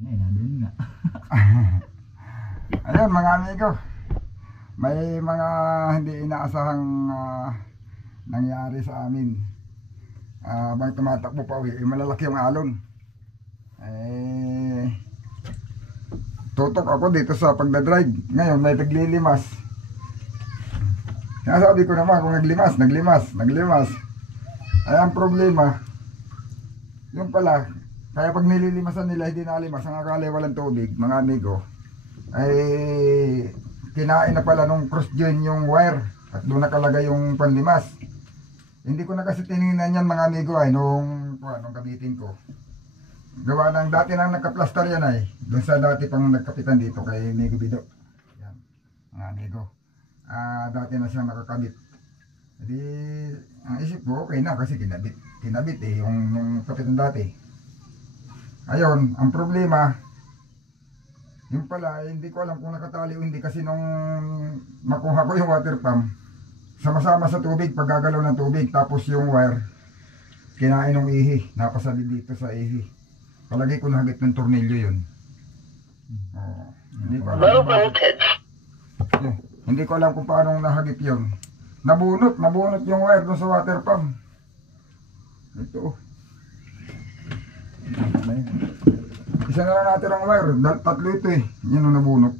Ay, nandun nga. Ayun mga amigo, may mga hindi inaasahang nangyari sa amin. Habang tumatakbo pa uwi, malalaki yung alon. Tutok ako dito sa pagdadrive. Ngayon may taglilimas. Kaya sabi ko naman kung naglimas. Ay ang problema, yung pala, kaya pag nililimasan nila hindi nalimas, ang akala walang tubig, mga amigo, ay kinain na pala nung cross join yung wire at doon nakalagay yung panlimas. Hindi ko na kasi tinignan yan mga amigo ay nung gamitin ko. Gawa ng dati nang nagka-plaster yan ay doon sa dati pang nagkapitan dito kay Amigo Bido. Yan mga amigo. Dati na siyang nakakabit. Jadi ang isip ko okay na kasi kinabit yung kapitan dati. Ayun, ang problema yung pala, hindi ko alam kung nakatali o hindi kasi nung makuha ko yung water pump, sama-sama sa tubig, paggagalaw ng tubig, tapos yung wire, kinain ng ihi, napasabi dito sa ihi. Palagi ko nahagit ng tornilyo yun. Hindi ko alam hindi ko alam kung paano nahagit yun. Nabunot yung wire doon sa water pump. Ito. Isa na lang natin ang wire, tatlo ito yun ang nabunot.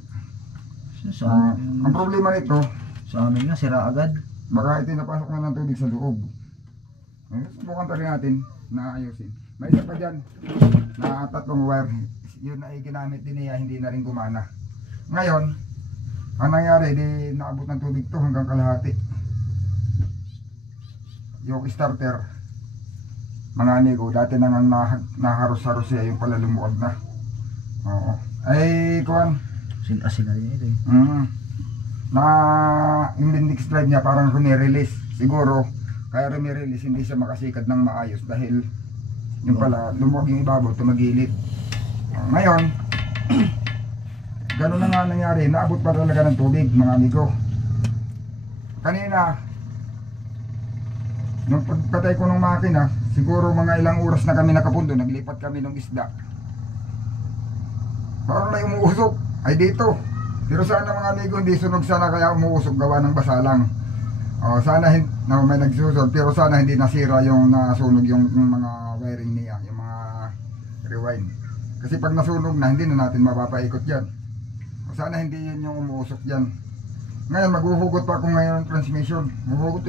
Ang problema nito, Sa amin nga, sira agad. baka ito napasok na ng tubig sa loob. Subukan pa rin natin na ayusin. May isa pa dyan na tatlong wire, yun ay ginamit din niya, hindi na rin gumana. Ngayon, ang nangyari, di naabot ng tubig to hanggang kalahati. Yung starter, mga amigo, dati nang naharos-haros siya, yung pala lumuwag na. Oo. Ay, kuwan. Asin na rin ito eh. Na yung Lindex drive niya parang release. Siguro, kaya release hindi siya makasikad ng maayos dahil yung pala, lumuwag yung ibabaw, tumagilid. Ngayon, gano'n na nga nangyari, naabot pa talaga ng tubig, mga amigo. Kanina, nung pagpatay ko ng makina, siguro mga ilang oras na kami nakapundo, naglipat kami ng isda. Parang may umuusok, ay dito. Pero sana mga amigo, hindi sunog sana kaya umuusok, gawa ng basalang. Sana may nagsusod, pero sana hindi nasira yung nasunog yung mga wiring niya, yung mga rewind. Kasi pag nasunog na, hindi na natin mapapaikot yan. Sana hindi yun yung umuusok yan. Ngayon, maghuhugot pa ako ngayon ng transmission. Mahuhugot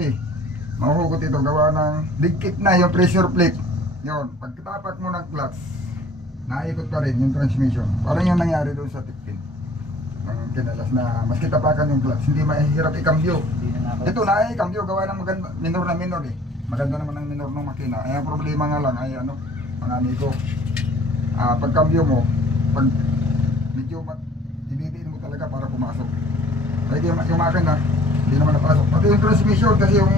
ito, gawa ng dikit na yung pressure plate. Yun, pagkatapak mo ng clutch, naikot pa rin yung transmission. Parang yung nangyari doon sa tipin. Ang kinalas na mas kitapakan yung clutch, hindi mahirap i-cambio. Ito na i-cambio, gawa ng maganda, minor na minor eh. Maganda naman ang minor ng makina. Ay ang problema nga lang ay mga amigo, pag cambio mo, pag medyo ibibiin mo talaga para pumasok. Kaya yung makina, hindi naman napasok. Pati yung transmission kasi yung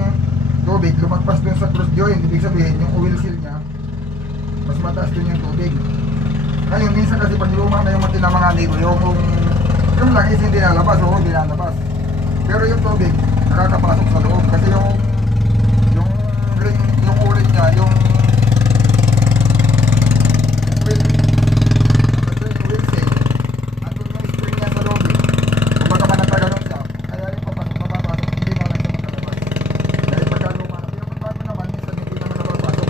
tubig lumagpas dun sa cross joint, ibig sabihin yung oil seal nya mas mataas dun yung tubig. Ngayon minsan kasi pag luma na yung makina mga amigo, yung langis hindi nalabas, hindi nalabas, pero yung tubig nakakapasok sa loob kasi yung ring, yung uling nya, yung oil seal, andun yung spring nya sa loob kumbaga manatagalan siya, kaya yung papasok hindi na lang siya makalabas. Dahil pagka luma na, pero pag bago naman minsan hindi naman napapasok.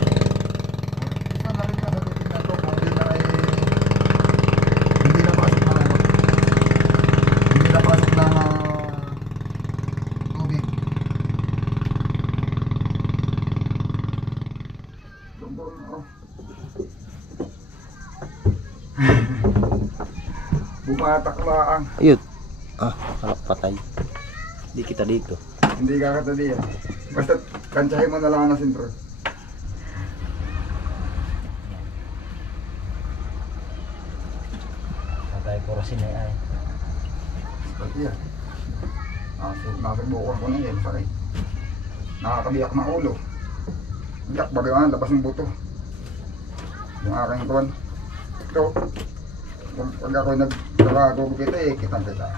Isa na rin na sa tubig na ito, hindi na ay hindi napasok na hindi napasok na tubig. Tumbong ako. Bumatak laang. Ayun. Patay. Di kita dito. Hindi kakatali yan. Basta kantsahin mo na lang na sintro. Patay ko rin ay. Pati yan. Nasubukan ko na yan. Sakit. Nakakabiyak ng ulo. Biyak bagayan, labas ng buto. Yung aking tuwan. Ito. Pag ako nagkakagugupit kitang kita.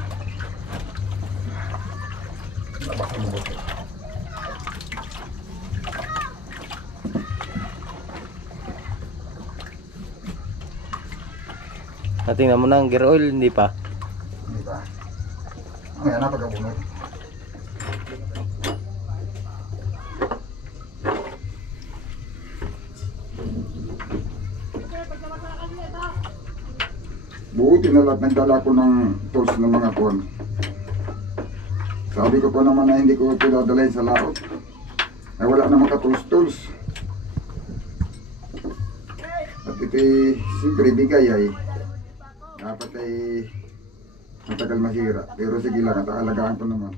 Labas ng buto. Natingnan mo na ang gear oil, hindi pa. Hindi ba? Mamaya na pagkabunod. Buti na lahat nagdala ko ng tools ng mga kuwan. Sabi ko pa naman na hindi ko ito dadalhin sa laot. Ay wala namang ka-tools-tools. At ito siyempre bigay ay dapat ay matagal masira. Pero sige lang at aalagaan ko naman.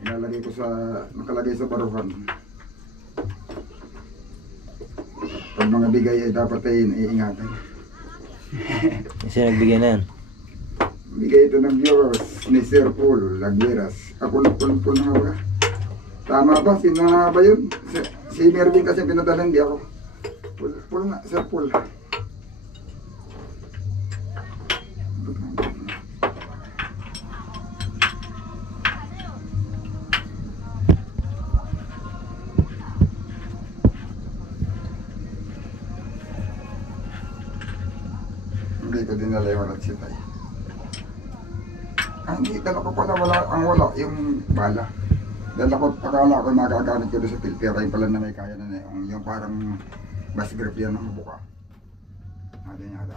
Ilalagay ko sa, nakalagay sa baruhan. Pag mga bigay ay dapat ay iingatan. Kasi nagbigay na yan. Bigay ito ng viewers ni Sir Paul Lagweras. Ako na Paul na nga ba? Tama ba? Sino na ba yun? Si Mervin kasi pinadalan di ako. Paul na, Sir Paul. Hindi ko dinala yung walat sitay. Hindi, dala ko pala wala yung bala. Dala ko, akala ko magagamit ko doon sa pilpera, yung pala na may kaya na yung parang bus grip yan ng buka. Hindi niya ala.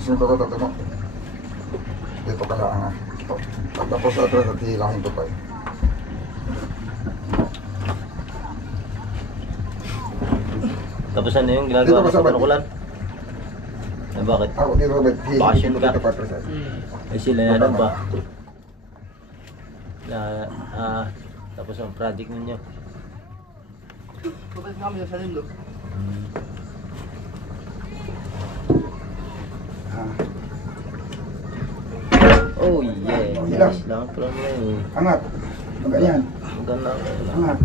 Sunod ko ito mo. Dito ka lang ha. Ito. Tapos sa atras at hilangin ko pa eh. Tapos ano yung Dito ginagawa ka mo sa sa bag. panukulan? Eh bakit? Ako dito ba? Bakasyon ka? Dito pa atras. Eh sila na lang ba? Na, tapos ang project ninyo. Kapag kami sa lindog. Oh yeah, Hilang. nice lang from me. Angat. Ganyan. Maganda. Angat.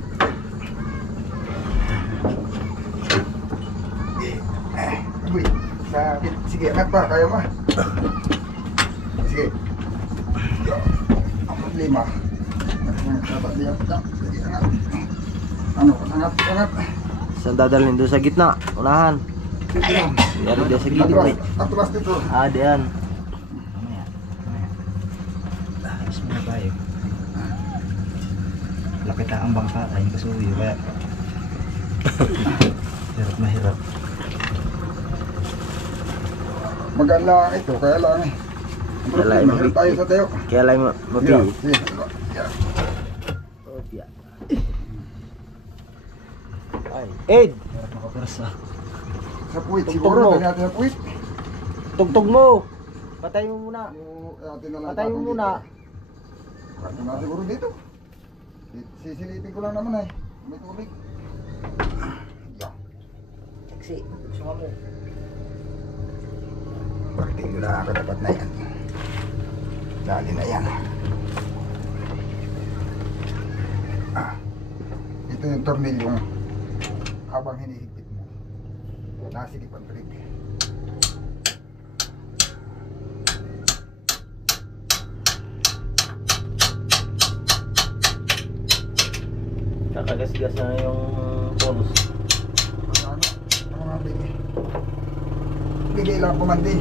Uy. Sakit. Sige, angat pa. Kaya mo. Sige. Apat lima. Dapat liya. Sige, angat. Ano? Angat. Angat. Saan dadalhin doon sa gitna? Unahan. Sige lang. Meron din sa gilid mo eh. Atras dito. Ah, diyan. Ayos mo na tayo. Laki ta ang bangka tayong kasuyo kaya hirap na hirap. Maganda ito. Kaya lang eh. Kaya lang, Mahirap tayo sa tayo. Kaya lang mapi. Yeah. Sige. Yeah. Opya. Ay, Ed! Hirap makapirsa. Sa puwit. Tugtog Siguro. mo. Dali natin sa puwit. Tugtog mo! Patay mo muna. Atin na lang Patay mo tatong muna. dito. Patay na siguro dito. Sisilipin ko lang naman ay. May tubig. Yeah. Taxi. Suma mo. Parating ko lang ako dapat na yan. Dali na yan. Ito yung tornilyong habang hinihigpit mo. Nasikip ang trip. Kakagasgas na yung bonus. Ano? Ano nga bigay? Bigay lang kumandi.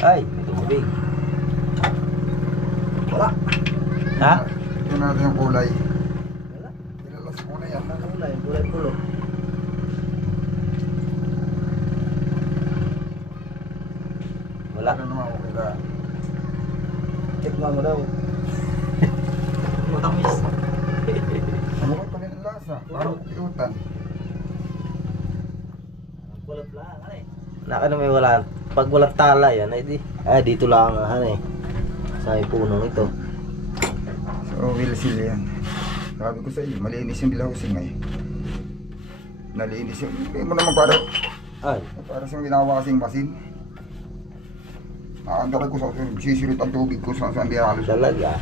Ay, may tumubig. Wala. Ha? Tingnan natin yung kulay. Wala. Ilalas mo na yan. Ang kulay, kulay pulo. Wala. Ano naman okay na. Tikman mo daw. Matamis. Ano ko pa rin ang lahat. malakas ah. Parang piutan. Kulot lang, ano eh. Naka na may wala. Pag walang tala yan, ay di. Dito lang, ano eh. Sa may punong ito. So, wheel seal yan. Sabi ko sa iyo, malinis yung housing eh. Nalinis yung, hindi mo naman para sa ginawa kasing masin. Nakandaray ko sa sisirit ang tubig ko sa saan di halos. Talaga.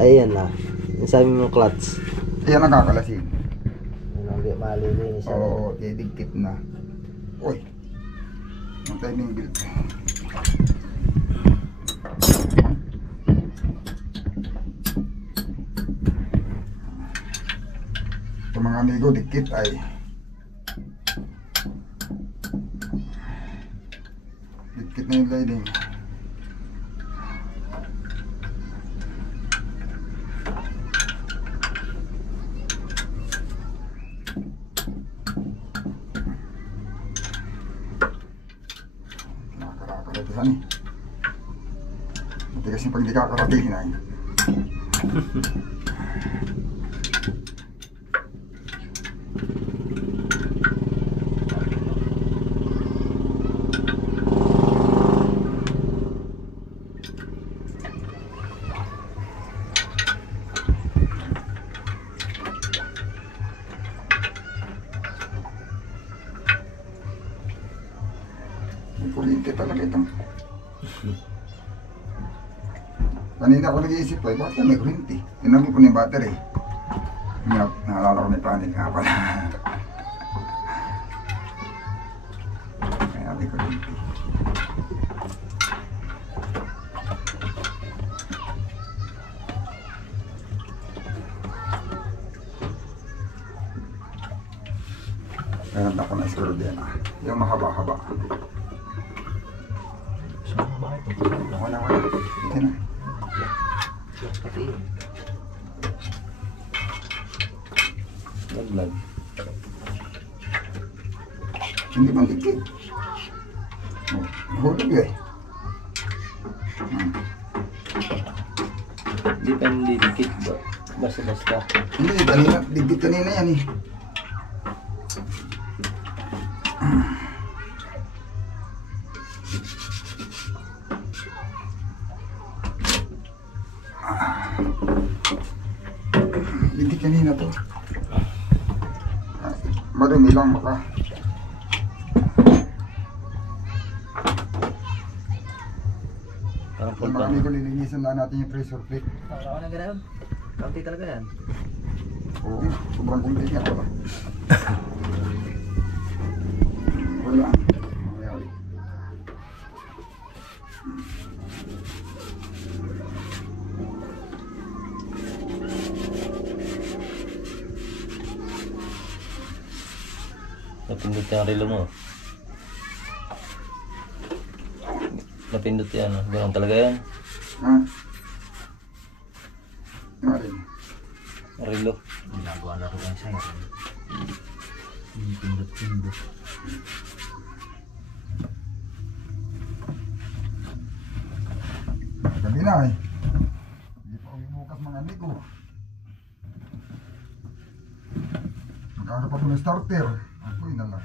Ayan na. Yung sabi mo clutch. Ayan ang kakalasin. Yun ang malilinis siya. Oo, didigkit na. Uy, ang timing belt. Ito mga amigo, dikit ay dikit na yung lining. Nakakaratihan eh. Matigas yung pag di kakaratihin ay. Kuryente talaga ito. Kanina ako nag-iisip ko, bakit may kuryente? Tinamig ko na yung battery. Naalala ko may panel nga pala. Kaya may kuryente. Kaya ako na siguro din ah. Yung mahaba-haba. Wala. Ito na. Naglag. Hindi man dikit. Hulog eh. Hindi pa hindi dikit ba? Basta-basta. Hindi, kanina, dikit kanina yan eh. Dikit kanina to. Madumi lang baka. Parang Kung pulpa. marami ko lilinisan lang natin yung pressure plate. Ako na gano'n. Kaunti talaga yan. Oo, sobrang kunti nga pala. Wala. Mamaya ulit. Napindot yung relo mo. Napindot yan. Ganun talaga yan. Ha? Yung alin? Relo. Ginagawa na ko ng siren. Pindot-pindot. Gabi na eh. Hindi pa kami bukas mga amigo. Magkakaroon pa ito ng starter. Ako yun na lang.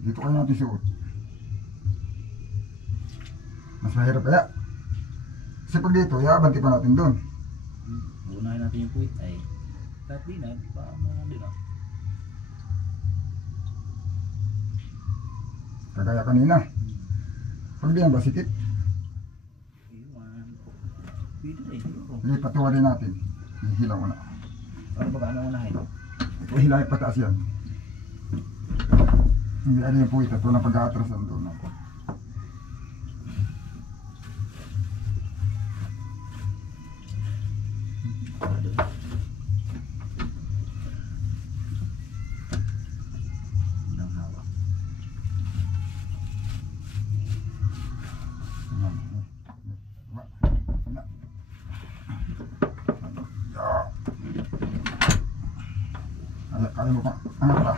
Dito kayo natin suot. Mas mahirap kaya. Kasi pag dito, iabanti pa natin doon. Unahin natin yung puwit ay. Kahit di na, paano din ah. Kagaya kanina. Pag di yan ba sikit? Iwan. Pwede na eh. Sige, patuwarin natin. Hihilaw ko na. Ano ba ano unahin? Hilahin pataas yan. Hindi ano yung puwit at walang pag-aatrasan doon. Nang hawa. Kaya mo pa. Angat pa.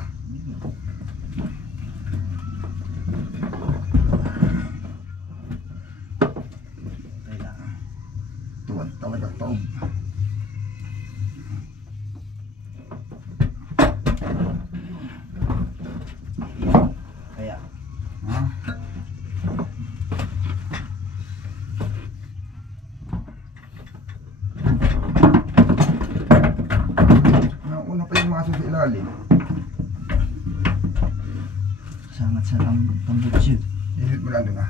Sangat sa tambutso. Ihit mo lang doon ah.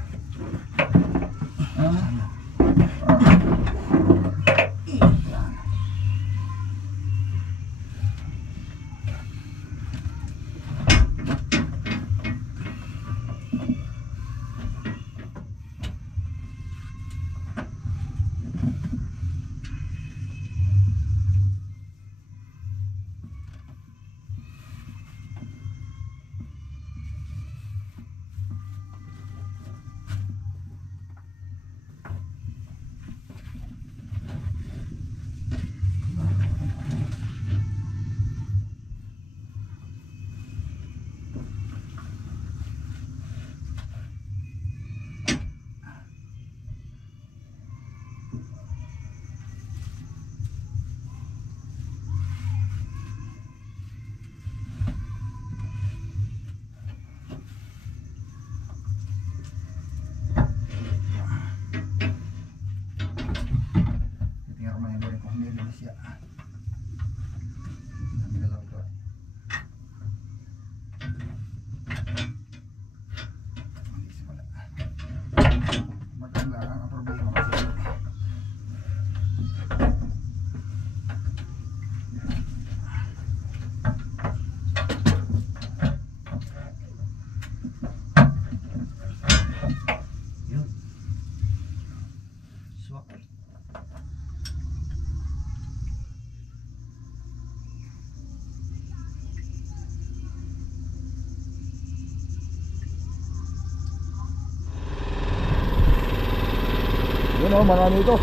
Yun o, marami ito.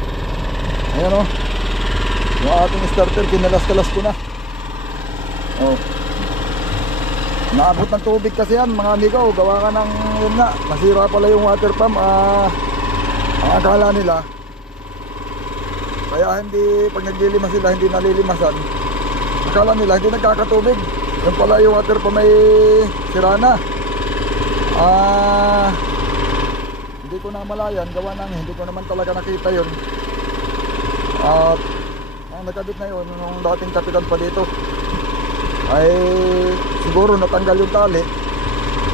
Ayan o. Yung ating starter, kinalas-kalas ko na. O. Naabot ng tubig kasi yan, mga amigo. Gawa ka ng, yun nga, nasira pala yung water pump. Ang akala nila, kaya hindi, pag naglilimas sila, hindi nalilimasan. Akala nila, hindi nagkakatubig. Yung pala yung water pump may sira na. Hindi ko na malayan, gawa nang hindi ko naman talaga nakita yun. At ang nagkabit na yun, nung dating kapitan pa dito, ay siguro natanggal yung tali.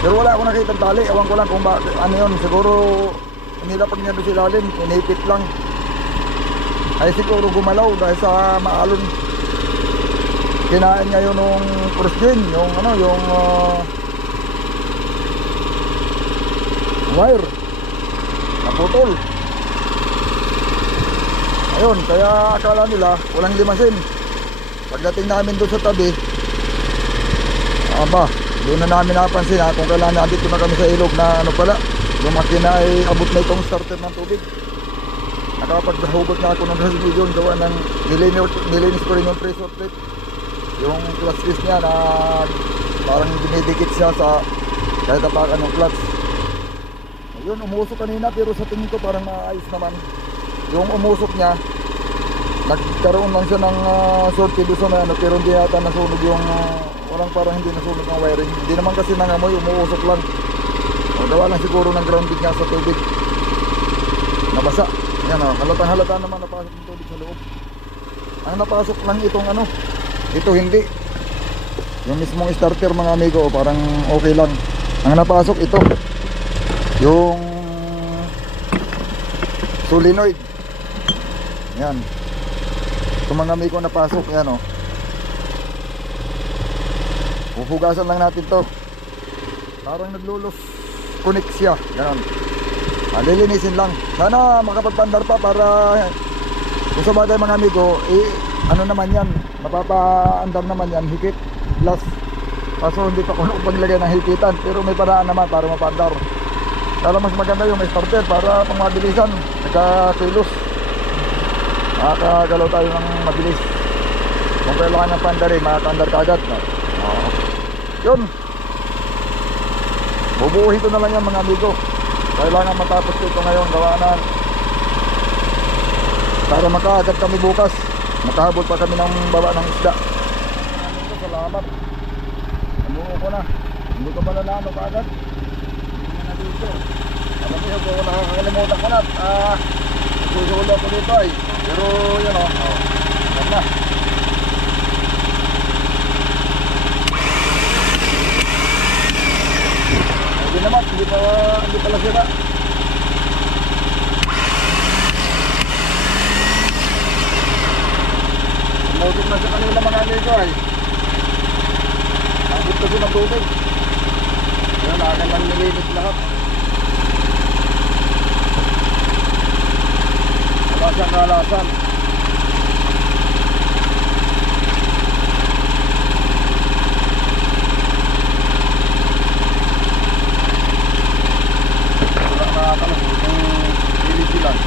Pero wala akong nakita ng tali, ewan ko lang kung bakit, ano yun, siguro nilapag niya doon sila rin, inipit lang. Ay siguro gumalaw dahil sa maalon. Kinain niya yun nung first gen, yung ano, yung wire naputol. Ayun, kaya akala nila walang limasin. Pagdating namin doon sa tabi, doon na namin napansin kung kailan nandito na kami sa ilog na ano pala, yung makina ay abot na itong starter ng tubig. Nakapaghugot na ako ng gasmilyon, gawa ng nilinis ko rin yung pressure plate, yung clutch disc niya na parang dinidikit siya sa kahit apakan ng clutch. Yun, umusok kanina pero sa tingin ko parang maayos naman. Yung umusok niya, nagkaroon lang siya ng shorty doon sa ano, pero hindi yata nasunog yung walang parang hindi nasunog ang wiring. Hindi naman kasi nangamoy, umuusok lang. O, gawa lang siguro ng grounding nga sa tubig. Nabasa. Yan o, halatang halata naman napasok ng tubig sa loob. Ang napasok lang itong ano, ito hindi. Yung mismong starter mga amigo, parang okay lang. Ang napasok ito, yung solenoid. Yan. Ito mga amigo napasok. Yan o. Huhugasan lang natin to. Parang naglulos connect siya. Ganon. Lilinisin lang. Sana makapagpandar pa para kung sa bagay mga amigo, ano naman yan, mapapaandar naman yan, hikit, plus. Kaso hindi pa kuno paglagay ng hikitan, pero may paraan naman para mapandar. Kaya mas maganda yung may starter para pang mabilisan, nagkakilos. Makakagalaw tayo ng mabilis. Kung kailangan ng pandarin, makakandar ka agad. Yun. Bubuuhin ko na lang yan mga amigo. Kailangan matapos ko ito ngayon, gawanan. Para makaagad kami bukas. Makahabol pa kami ng baba ng isda. Salamat. Nabuo ko na. Hindi ko pala na ano kaagad. Alam niyo kung nakakalimutan ko na susulo ako dito ay. Pero yun o, yan na. hindi pala sira. Umugit na sa kanila mga amigo ay. Nabot kasi ng tubig. Yan, akin lang nilinis lahat. Wala siyang kalasan. Wala nakakalang kung linis lang.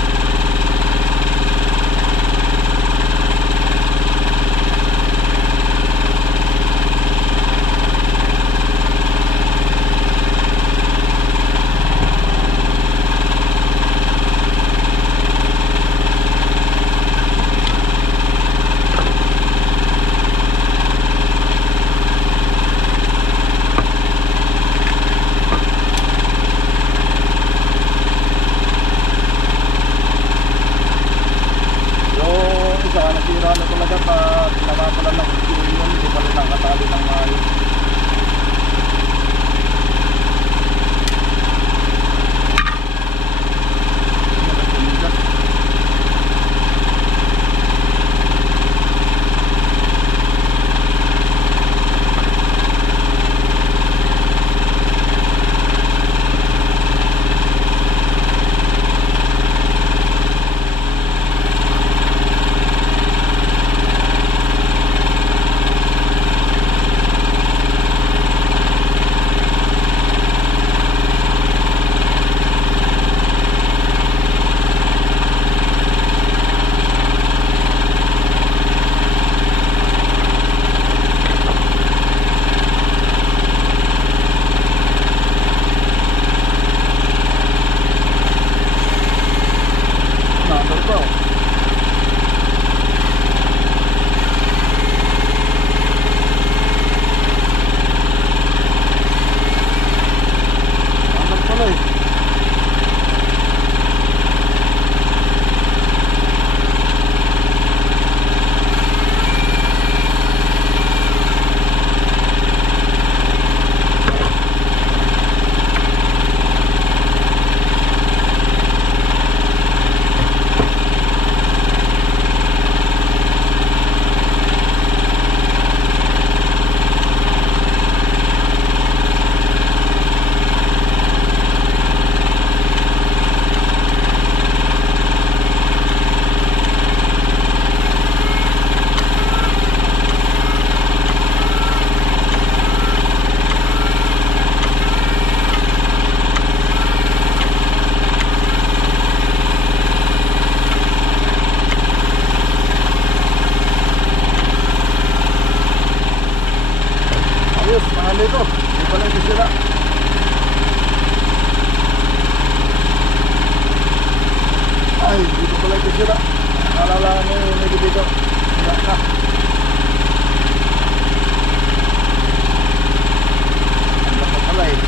Dito, hindi pala yung sira. Ay, dito pala yung sira. Alala nyo yung medyo dito. Sira na. Ang dapat pala eh.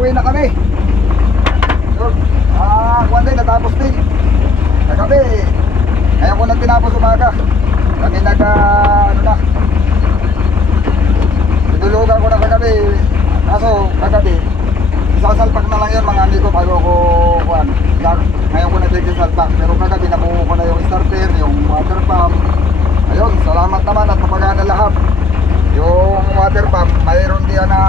Uwi na kami. So, kuwan din, natapos din. Kagabi, ngayon ko lang tinapos umaga. Kami ano na. Tinulugan ko na kagabi. Kaso, kagabi, Sasalpak na lang yan mga amigo bago ko kuhan. Ngayon ko na-check yung salpak. Pero kagabi nabuo ko na yung starter, yung water pump. Ayun, salamat naman at napagana lahat. Yung water pump, mayroon diyan na